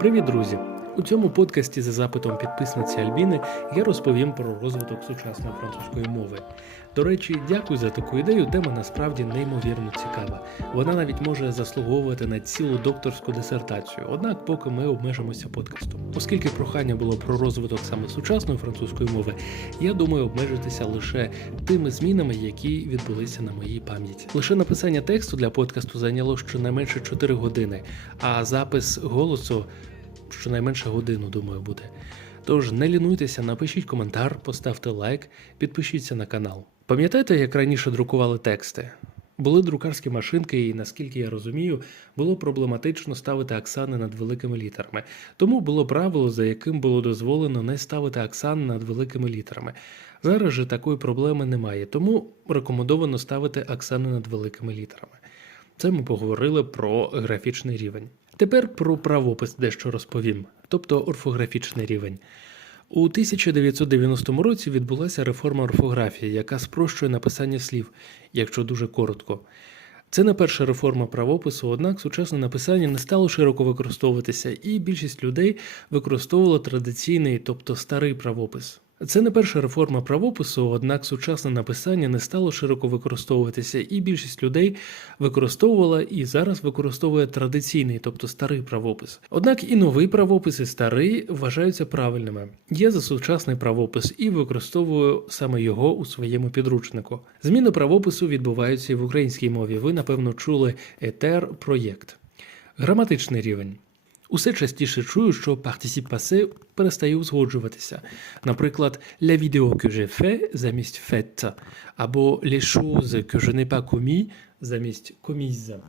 Привіт, друзі! У цьому подкасті за запитом підписниці Альбіни я розповім про розвиток сучасної французької мови. До речі, дякую за таку ідею, тема насправді неймовірно цікава. Вона навіть може заслуговувати на цілу докторську дисертацію. Однак, поки ми обмежимося подкастом. Оскільки прохання було про розвиток саме сучасної французької мови, я думаю обмежитися лише тими змінами, які відбулися на моїй пам'яті. Лише написання тексту для подкасту зайняло щонайменше 4 години, а запис голосу щонайменше годину, думаю, буде. Тож не лінуйтеся, напишіть коментар, поставте лайк, підпишіться на канал. Пам'ятаєте, як раніше друкували тексти? Були друкарські машинки, і наскільки я розумію, було проблематично ставити аксани над великими літерами. Тому було правило, за яким було дозволено не ставити аксани над великими літерами. Зараз же такої проблеми немає, тому рекомендовано ставити аксани над великими літерами. Це ми поговорили про графічний рівень. Тепер про правопис дещо розповім, тобто орфографічний рівень. У 1990 році відбулася реформа орфографії, яка спрощує написання слів, якщо дуже коротко. Це не перша реформа правопису, однак сучасне написання не стало широко використовуватися, і більшість людей використовувало традиційний, тобто старий правопис. Це не перша реформа правопису, однак сучасне написання не стало широко використовуватися, і більшість людей використовувала і зараз використовує традиційний, тобто старий правопис. Однак і новий правопис, і старий вважаються правильними. Я за сучасний правопис і використовую саме його у своєму підручнику. Зміни правопису відбуваються і в українській мові. Ви, напевно, чули етер проєкт. Граматичний рівень. Усе частіше чую, що партисіп пасе перестає узгоджуватися. Наприклад, la vidéo que j'ai fait замість «fait» або les choses que je n'ai pas commis замість commise.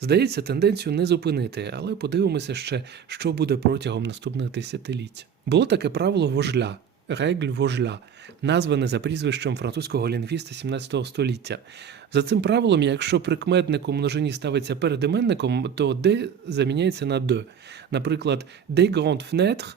Здається, тенденцію не зупинити, але подивимося ще, що буде протягом наступних десятиліть. Було таке правило вожля. Регль вожля, назване за прізвищем французького лінгвіста 17 століття. За цим правилом, якщо прикметник у множині ставиться перед іменником, то де заміняється на de. Наприклад, des grandes fenêtres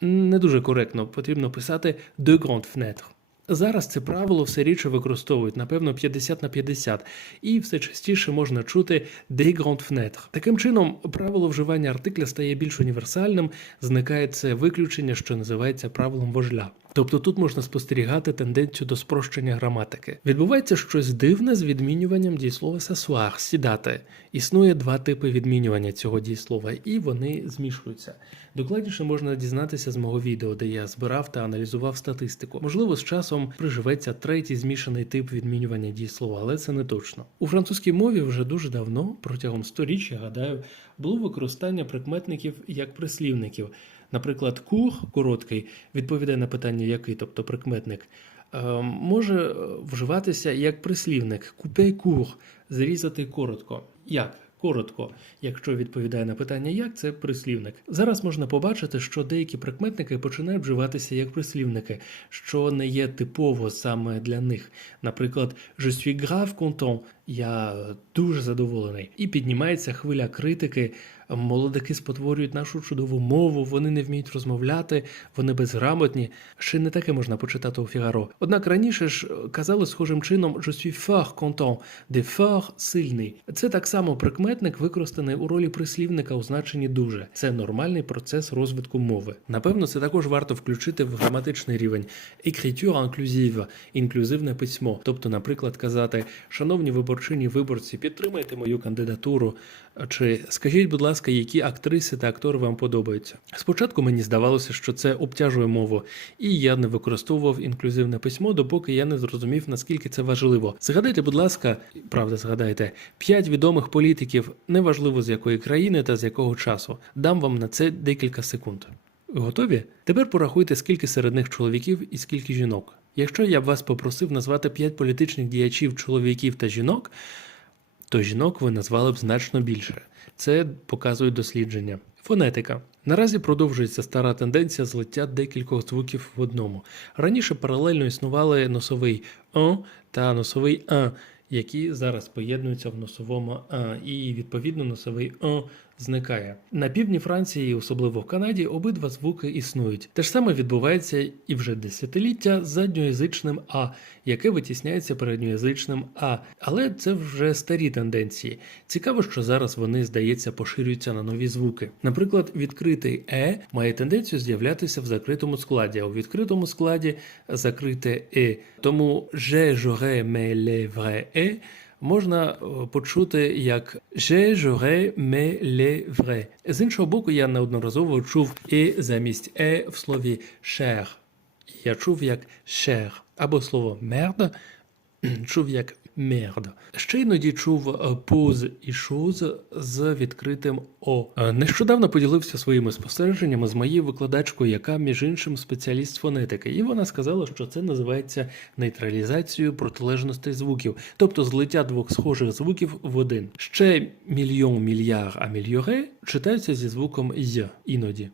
не дуже коректно, потрібно писати de grandes fenêtres. Зараз це правило все рідше використовують, напевно, 50 на 50, і все частіше можна чути des grandes fenêtres. Таким чином, правило вживання артикля стає більш універсальним, зникає це виключення, що називається правилом вожля. Тобто тут можна спостерігати тенденцію до спрощення граматики. Відбувається щось дивне з відмінюванням дієслова s'asseoir, сідати. Існує два типи відмінювання цього дієслова, і вони змішуються. Докладніше можна дізнатися з мого відео, де я збирав та аналізував статистику. Можливо, з часом приживеться третій змішаний тип відмінювання дієслова, але це не точно. У французькій мові вже дуже давно, протягом сторіч, я гадаю, було використання прикметників як прислівників. Наприклад, кур короткий відповідає на питання який, тобто прикметник, е, може вживатися як прислівник купей кур, зрізати коротко. Як? Коротко, якщо відповідає на питання як, це прислівник. Зараз можна побачити, що деякі прикметники починають вживатися як прислівники, що не є типово саме для них. Наприклад, je suis grave content, я дуже задоволений. І піднімається хвиля критики. Молодики спотворюють нашу чудову мову, вони не вміють розмовляти, вони безграмотні. Ще не таке можна почитати у Фігаро. Однак раніше ж казали схожим чином je suis fort content, де fort – сильний. Це так само прикметник, використаний у ролі прислівника у значенні дуже. Це нормальний процес розвитку мови. Напевно, це також варто включити в граматичний рівень écriture inclusive – інклюзивне письмо. Тобто, наприклад, казати, шановні виборчині виборці, підтримайте мою кандидатуру. Чи скажіть, будь ласка, які актриси та актори вам подобаються? Спочатку мені здавалося, що це обтяжує мову, і я не використовував інклюзивне письмо, допоки я не зрозумів, наскільки це важливо. Згадайте, будь ласка, правда, згадайте, п'ять відомих політиків, неважливо з якої країни та з якого часу. Дам вам на це декілька секунд. Готові? Тепер порахуйте, скільки серед них чоловіків і скільки жінок. Якщо я б вас попросив назвати п'ять політичних діячів, чоловіків та жінок, то жінок ви назвали б значно більше. Це показують дослідження. Фонетика. Наразі продовжується стара тенденція злиття декількох звуків в одному. Раніше паралельно існували носовий «о» та носовий а, які зараз поєднуються в носовому «а», і відповідно носовий «н» зникає. На півдні Франції, особливо в Канаді, обидва звуки існують. Те ж саме відбувається і вже десятиліття з задньоязичним А, яке витісняється передньоязичним А. Але це вже старі тенденції. Цікаво, що зараз вони, здається, поширюються на нові звуки. Наприклад, відкритий Е має тенденцію з'являтися в закритому складі, а у відкритому складі закрите Е. Тому «je, j'aurais, mais les vrais е» можна е, почути як «je, j'aurais, mais les vrais». З іншого боку, я неодноразово чув «е» замість «е» в слові «cher». Я чув як «cher» або слово «merde» чув як «merde». Ще іноді чув е, «pose» і «chose» з відкритим «о». Е, Нещодавно поділився своїми спостереженнями з моєю викладачкою, яка, між іншим, спеціаліст фонетики, і вона сказала, що це називається нейтралізацією протилежностей звуків, тобто злиття двох схожих звуків в один. Ще мільйон, мільяр, а мільйоре читаються зі звуком «й» іноді.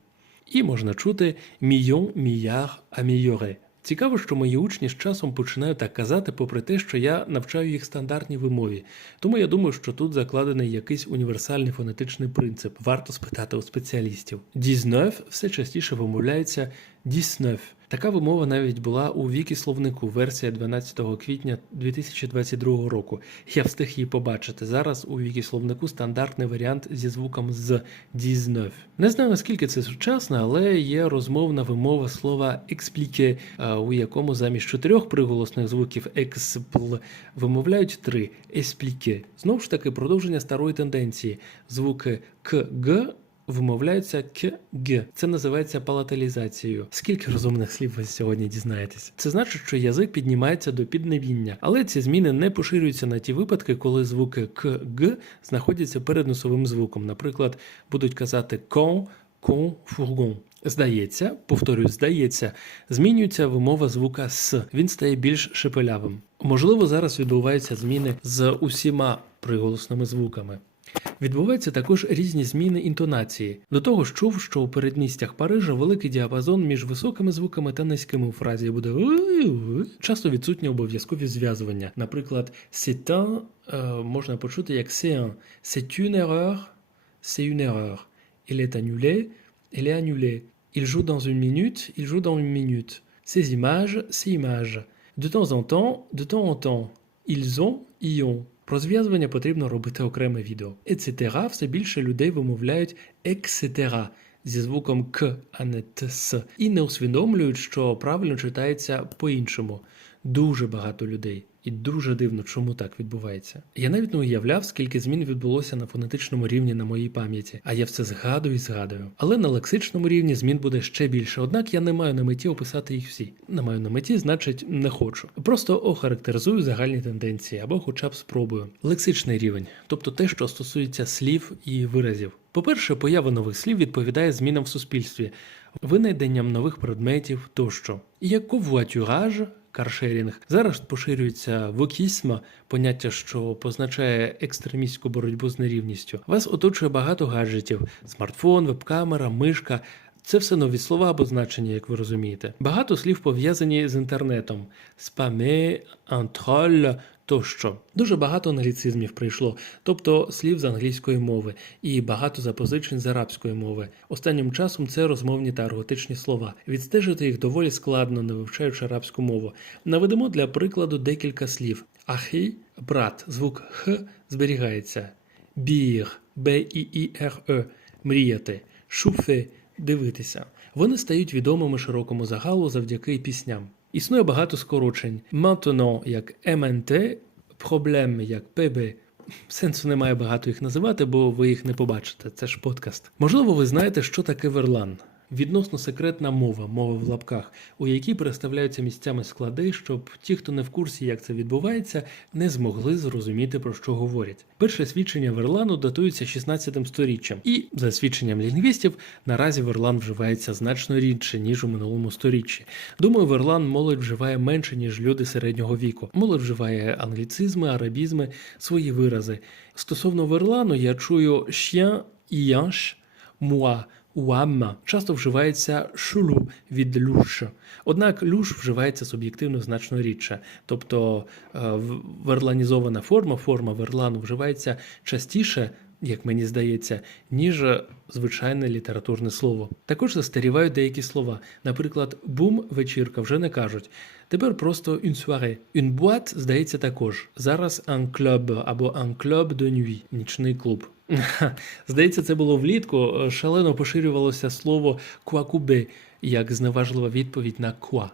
І можна чути мільйон, мільяр, а мільйоре. Цікаво, що мої учні з часом починають так казати, попри те, що я навчаю їх стандартній вимові. Тому я думаю, що тут закладений якийсь універсальний фонетичний принцип. Варто спитати у спеціалістів. Дізнев все частіше вимовляється діснев. Така вимова навіть була у вікі словнику, версія 12 квітня 2022 року. Я встиг її побачити. Зараз у вікі словнику стандартний варіант зі звуком з дізнев. Не знаю наскільки це сучасно, але є розмовна вимова слова expliquer, а, у якому замість чотирьох приголосних звуків експл вимовляють три expliquer. Знову ж таки, продовження старої тенденції. Звуки к г вимовляються к г. Це називається палаталізацією. Скільки розумних слів ви сьогодні дізнаєтесь? Це значить, що язик піднімається до піднебіння, але ці зміни не поширюються на ті випадки, коли звуки к г знаходяться перед носовим звуком. Наприклад, будуть казати кон, кон, фургон. Здається, повторюю, здається, змінюється вимова звука с. Він стає більш шепелявим. Можливо, зараз відбуваються зміни з усіма приголосними звуками. Відбуваються також різні зміни інтонації. До того ж чув, що у передмістях Парижа великий діапазон між високими звуками та низькими у фразі буде часто відсутні обов'язкові зв'язування. Наприклад, un е, можна почути як un. C'est une erreur, c'est une erreur. Il est annulé, il est annulé. Il joue dans une minute, il joue dans une minute. Ces images, ces images. De temps en temps, de temps en temps. Ils ont, y ont. Про зв'язування потрібно робити окреме відео. Ецетера все більше людей вимовляють ексетера зі звуком к, а не тс, і не усвідомлюють, що правильно читається по-іншому. Дуже багато людей. І дуже дивно, чому так відбувається. Я навіть не уявляв, скільки змін відбулося на фонетичному рівні на моїй пам'яті, а я все згадую і згадую. Але на лексичному рівні змін буде ще більше. Однак я не маю на меті описати їх всі. Не маю на меті, значить, не хочу. Просто охарактеризую загальні тенденції або хоча б спробую. Лексичний рівень, тобто те, що стосується слів і виразів. По-перше, поява нових слів відповідає змінам в суспільстві, винайденням нових предметів тощо. Як ковуатюраж, каршерінг. Зараз поширюється вокісм, поняття, що позначає екстремістську боротьбу з нерівністю. Вас оточує багато гаджетів: смартфон, веб-камера, мишка. Це все нові слова або значення, як ви розумієте. Багато слів пов'язані з інтернетом: спаме, антроль тощо. Дуже багато англіцизмів прийшло, тобто слів з англійської мови, і багато запозичень з арабської мови. Останнім часом це розмовні та арготичні слова. Відстежити їх доволі складно, не вивчаючи арабську мову. Наведемо для прикладу декілька слів: ахі, брат, звук х зберігається, бір, б і і р е мріяти, шуфе дивитися. Вони стають відомими широкому загалу завдяки пісням. Існує багато скорочень. Maintenant як MNT, проблем як PB. Сенсу немає багато їх називати, бо ви їх не побачите. Це ж подкаст. Можливо, ви знаєте, що таке верлан. Відносно секретна мова, мова в лапках, у якій переставляються місцями склади, щоб ті, хто не в курсі, як це відбувається, не змогли зрозуміти про що говорять. Перше свідчення верлану датується 16 сторіччям, і за свідченням лінгвістів, наразі верлан вживається значно рідше ніж у минулому сторіччі. Думаю, верлан молодь вживає менше ніж люди середнього віку. Молодь вживає англіцизми, арабізми, свої вирази. Стосовно верлану, я чую chien, янш, муа. Уамма часто вживається шулу від люш. Однак люш вживається суб'єктивно значно рідше. Тобто е, верланізована форма, форма верлану вживається частіше як мені здається, ніж звичайне літературне слово. Також застарівають деякі слова. Наприклад, бум вечірка вже не кажуть. Тепер просто une soirée. Une boîte, здається, також. Зараз un club або un club de nuit – нічний клуб. Здається, це було влітку. Шалено поширювалося слово куакубе як зневажлива відповідь на куа.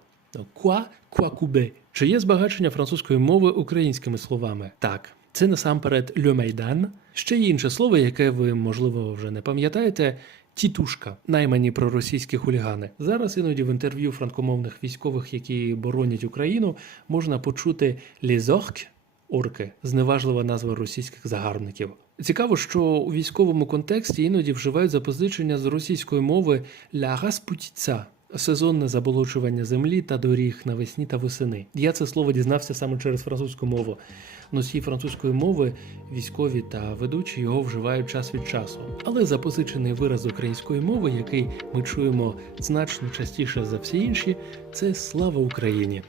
Куа куакубе. Чи є збагачення французької мови українськими словами? Так. Це насамперед «le майдан. Ще є інше слово, яке ви, можливо, вже не пам'ятаєте. Тітушка, наймані проросійські хулігани. Зараз іноді в інтерв'ю франкомовних військових, які боронять Україну, можна почути «les orques» – орки, зневажлива назва російських загарбників. Цікаво, що у військовому контексті іноді вживають запозичення з російської мови «la rasputitsa» – сезонне заболочування землі та доріг навесні та восени. Я це слово дізнався саме через французьку мову. Носії французької мови, військові та ведучі його вживають час від часу. Але запозичений вираз української мови, який ми чуємо значно частіше за всі інші, це слава Україні.